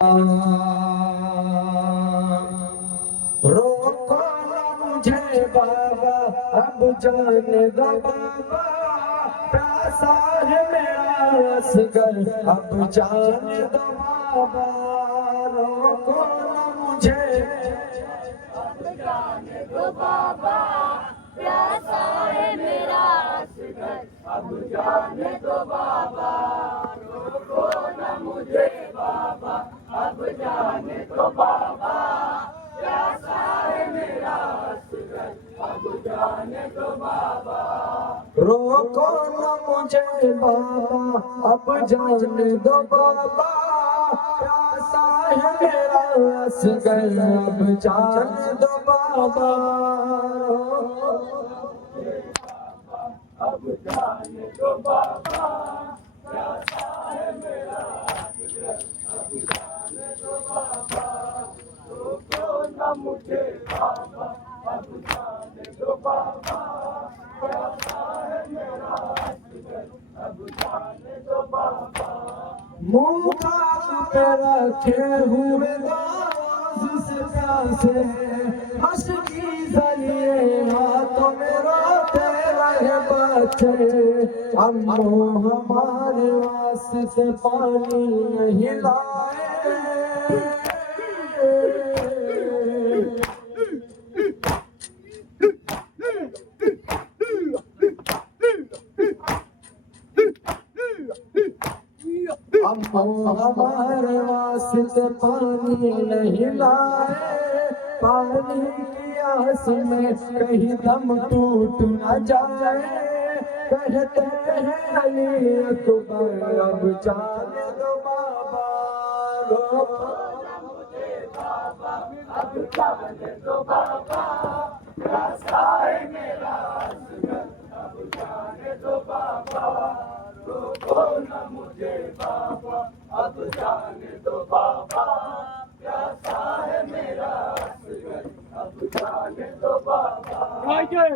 रोको न मुझे बाबा, अब जाने दो बाबा, प्यासा है मेरा असगर, अब जाने दो बाबा। रोको न मुझे, अब जाने दो बाबा, प्यासा है मेरा असगर, अब जाने दो बाबा। रोको न मुझे बाबा, अब जाने दो बाबा, प्यासा है मेरा असगर, अब जाने दो बाबा। रोको न मुझे बाबा, अब जाने दो बाबा, प्यासा है मेरा असगर, अब जाने दो बाबा। अब जाने दो बाबा, प्यासा है मेरा असगर, अब जाने दो बाबा। रोको न मुझे बाबा, अब जाने दो बाबा, प्यासा है मेरा असगर, अब जाने दो बाबा। मुँह पे रखे हुए दास से प्यासे, मशकी जलिए हाथों में रोते रहे बच्चे, अम्मो हमारे वास्ते पानी नहीं लाए। अम्मो हमारे वास्ते पानी नहीं लाए, पानी की आस में कहीं दम टूट न जाए। कहते हैं अली अकबर, अब जाने दो बाबा। रोको न मुझे बाबा, अब जाने दो बाबा, प्यासा है मेरा असगर, अब जाने दो बाबा। रोको न मुझे बाबा, अब जाने दो बाबा, प्यासा है मेरा असगर, अब जाने दो बाबा।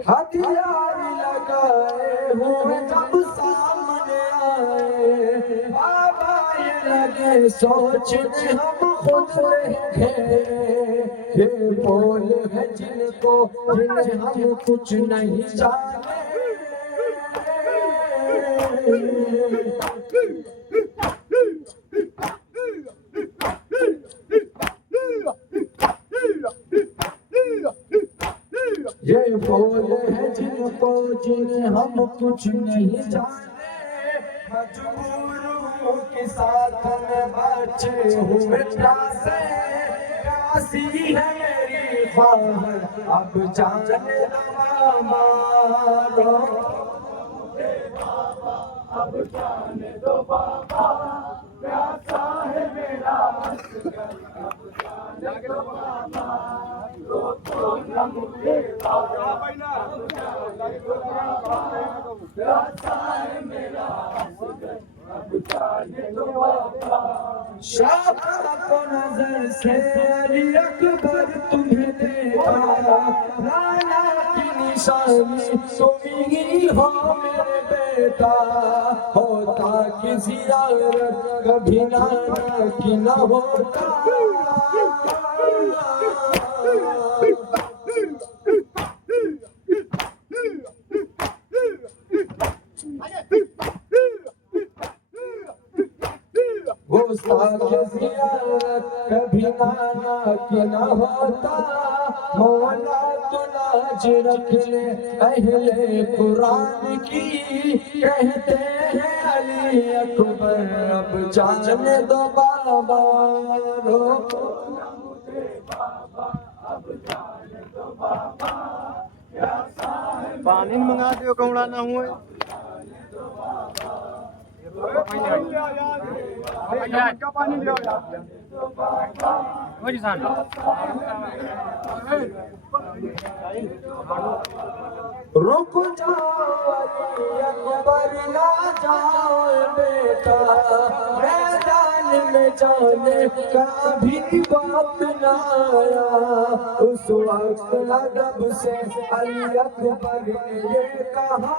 हथियार लगाए हुए जब सामने आए, बाबा ये लगे सोचने हम खुद रहेंगे। ये बोल है जिनको, जिन्हें हम कुछ नहीं जाने। ये बोल है जिनको, जिन्हें हम कुछ नहीं जाने। मजबूरों के साथ में बचे हुए प्यासे, प्यासी है मेरी ख्वाहिश, अब जाने दो बाबा। अब जाने दो बाबा, प्यासा है मेरा असगर, अब जाने दो बाबा। रोको न मुझे बाबा, अब जाने दो बाबा, प्यासा है मेरा असगर, अब जाने दो बाबा। शाखा को नजर से अली अकबर तुम्हें देखा, राना की निशानी तुम ही हो मेरे बेटा। होता कि जियारत कभी नाना की न होता। गुस्ताखी जियारत कभी नाना की न होता। मौला तू लाज रख ले अहले कुरान की, कहते हैं अली अकबर, अब जाने दो बाबा। रोको न मुझे बाबा, अब जाने दो बाबा, प्यासा है पानी मंगा दियो कौड़ा ना हुए। पानी लियो रुक जाओ अली अकबर, ना जाओ बेटा, मैदान में जाने का भी वक्त न आया। उस वक्त अदब से अली अकबर ने ये कहा,